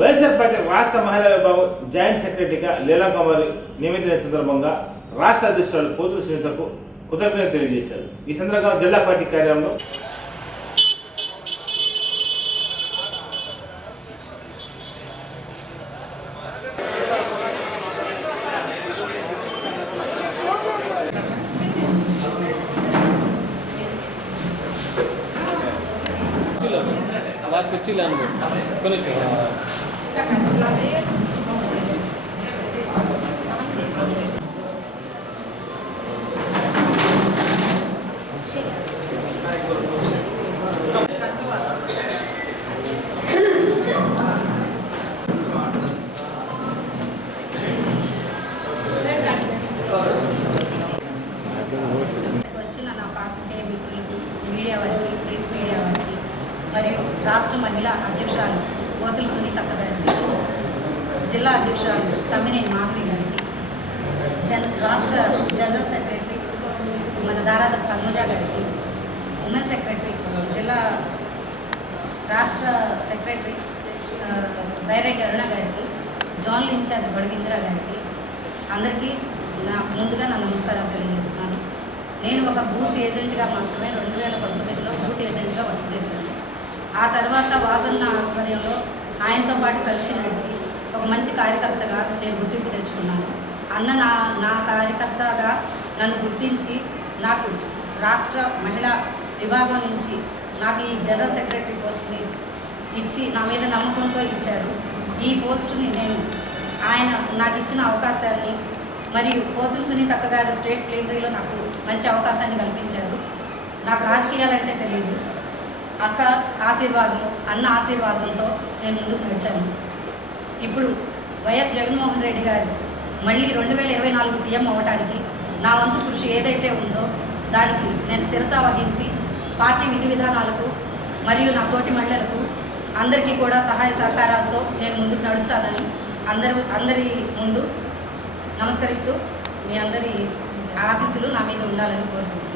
YSR party రాష్ట్ర మహిళా విభాగం జాయింట్ సెక్రటరీగా లీలా కుమారి నియమితులైన సందర్భంగా రాష్ట్ర అధ్యక్షురాలు పోతుల సునీతకు కృతజ్ఞతలు తెలియజేశారు. ఈ సందర్భంగా జిల్లా పార్టీ కార్యాలయంలో కుర్చీలు అనుకో కొన్ని వచ్చిన నా పాత్రికేయ మిత్రులకు, మీడియా వారికి, ప్రింట్ మీడియా వారికి మరియు రాష్ట్ర మహిళా అధ్యక్షురాలు పోతుల సునీతక్క గారికి, జిల్లా అధ్యక్షురాలు తమ్మినేని మాధవి గారికి, రాష్ట్ర జనరల్ సెక్రటరీ మన దారాద పద్మజ గారికి, ఉమెన్ సెక్రటరీ జిల్లా రాష్ట్ర సెక్రటరీ బైరెడ్డి అరుణ గారికి, జోనల్ ఇన్ఛార్జ్ బడిగింద్ర గారికి అందరికీ ముందుగా నా నమస్కారాలు తెలియజేస్తున్నాను. నేను ఒక బూత్ ఏజెంట్గా మాత్రమే 2019లో బూత్ ఏజెంట్గా వర్క్ చేశాను. ఆ తర్వాత వాసన్న ఆధ్వర్యంలో ఆయనతో పాటు కలిసి నడిచి ఒక మంచి కార్యకర్తగా నేను గుర్తింపు తెచ్చుకున్నాను. అన్న నా కార్యకర్తగా నన్ను గుర్తించి నాకు రాష్ట్ర మహిళా విభాగం నుంచి నాకు ఈ జనరల్ సెక్రటరీ పోస్ట్ని ఇచ్చి నా మీద నమ్మకంతో ఇచ్చారు. ఈ పోస్టుని నేను ఆయన నాకు ఇచ్చిన అవకాశాన్ని మరియు పోతుల సునీతక్క గారు స్టేట్ ప్లీనరీలో నాకు మంచి అవకాశాన్ని కల్పించారు. నాకు రాజకీయాలంటే తెలియదు. అక్క ఆశీర్వాదం, అన్న ఆశీర్వాదంతో నేను ముందుకు నడిచాను. ఇప్పుడు వైఎస్ జగన్మోహన్ రెడ్డి గారు మళ్ళీ 2024 సీఎం అవ్వడానికి నా వంతు కృషి ఏదైతే ఉందో దానికి నేను శిరస వహించి పార్టీ విధి విధానాలకు మరియు నా తోటి మహిళలకు అందరికీ కూడా సహాయ సహకారాలతో నేను ముందుకు నడుస్తానని అందరి ముందు నమస్కరిస్తూ మీ అందరి ఆశీస్సులు నా మీద ఉండాలని కోరుకుంటున్నాను.